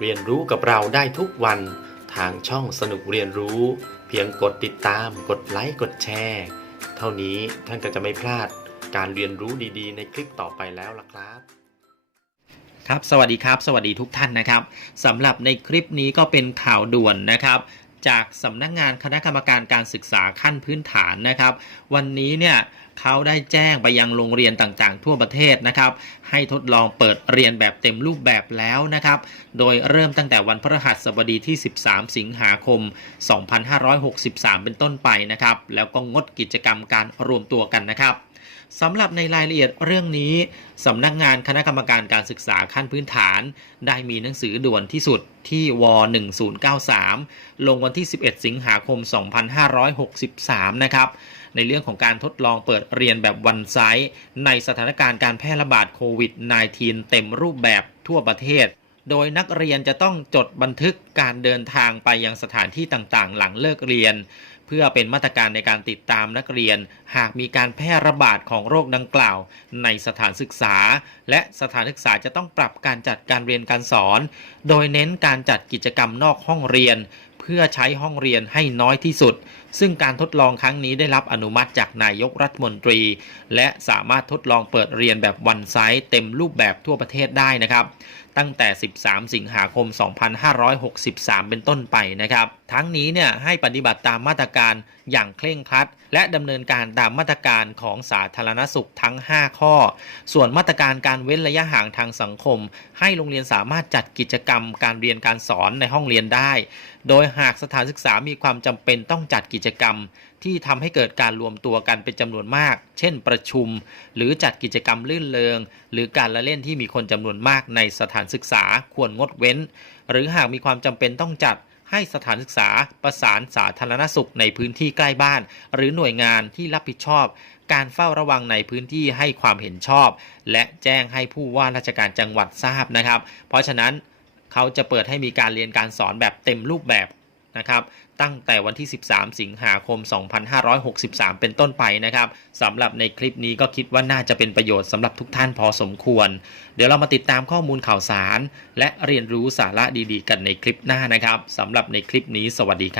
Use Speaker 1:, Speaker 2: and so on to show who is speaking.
Speaker 1: เรียนรู้กับเราได้ทุกวันทางช่องสนุกเรียนรู้ เพียงกดติดตาม กดไลค์กดแชร์ เท่านี้ท่านก็จะไม่พลาดการเรียนรู้ดีๆ ในคลิปต่อไปแล้วล่ะครับ
Speaker 2: ครับ สวัสดีครับ สวัสดีทุกท่านนะครับสำหรับในคลิปนี้ก็เป็นข่าวด่วนนะครับ จากสำนักงานคณะกรรมการการศึกษาขั้นพื้นฐานนะครับ วันนี้เนี่ยเขาได้แจ้งไปยังโรงเรียนต่างๆ ทั่วประเทศนะครับ ให้ทดลองเปิดเรียนแบบเต็มรูปแบบแล้วนะครับ โดยเริ่มตั้งแต่วันพฤหัสบดีที่ 13 สิงหาคม 2563 เป็นต้นไปนะครับ แล้วก็งดกิจกรรมการรวมตัวกันนะครับ สำหรับในรายละเอียดเรื่องนี้สำนักงานคณะกรรมการการศึกษาขั้นพื้นฐาน ได้มีหนังสือด่วนที่สุดที่ว1093 ลงวันที่ 11 สิงหาคม 2563 นะครับ ในเรื่องของการทดลองเปิดเรียนแบบวันไซต์ในสถานการณ์การแพร่ระบาดโควิด -19 เต็มรูปแบบทั่วประเทศ โดยนักเรียนจะต้องจดบันทึกการเดินทางไปยังสถานที่ต่างๆ หลังเลิกเรียน เพื่อเป็นมาตรการในการติดตามนักเรียน หากมีการแพร่ระบาดของโรคดังกล่าว ในสถานศึกษา และสถานศึกษาจะต้องปรับการจัดการเรียนการสอน โดยเน้นการจัดกิจกรรมนอกห้องเรียน เพื่อใช้ห้องเรียนให้น้อยที่สุด ซึ่งการทดลองครั้งนี้ได้รับอนุมัติจากนายกรัฐมนตรี และสามารถทดลองเปิดเรียนแบบวันไซต์เต็มรูปแบบทั่วประเทศได้นะครับ ตั้งแต่ 13 สิงหาคม 2563 เป็นต้นไปนะครับ ทั้งนี้เนี่ยให้ปฏิบัติตามมาตรการอย่างเคร่งครัด และดำเนินการตามมาตรการของสาธารณสุขทั้ง 5 ข้อ ส่วนมาตรการการเว้นระยะห่างทางสังคม ให้โรงเรียนสามารถจัดกิจกรรมการเรียนการสอนในห้องเรียนได้ โดยหากสถานศึกษามีความจำเป็นต้องจัดกิจกรรมที่ทำให้เกิดการรวมตัวกันเป็นจำนวนมาก เช่น ประชุม หรือจัดกิจกรรมลื่นเลงหรือการละเล่นที่มีคนจำนวนมากในสถานศึกษาควรงดเว้น หรือหากมีความจำเป็นต้องจัดให้สถานศึกษาประสานสาธารณสุขในพื้นที่ใกล้บ้าน หรือหน่วยงานที่รับผิดชอบ การเฝ้าระวังในพื้นที่ให้ความเห็นชอบ และแจ้งให้ผู้ว่าราชการจังหวัดทราบนะครับ เพราะฉะนั้นเขาจะเปิดให้มีการเรียนการสอนแบบเต็มรูปแบบ นะครับตั้งแต่วันที่ 13 สิงหาคม 2563 เป็นต้นไปนะครับสำหรับในคลิปนี้ก็คิดว่าน่าจะเป็นประโยชน์สำหรับทุกท่านพอสมควร เดี๋ยวเรามาติดตามข้อมูลข่าวสาร และเรียนรู้สาระดีๆ กันในคลิปหน้านะครับสำหรับในคลิปนี้สวัสดีครับ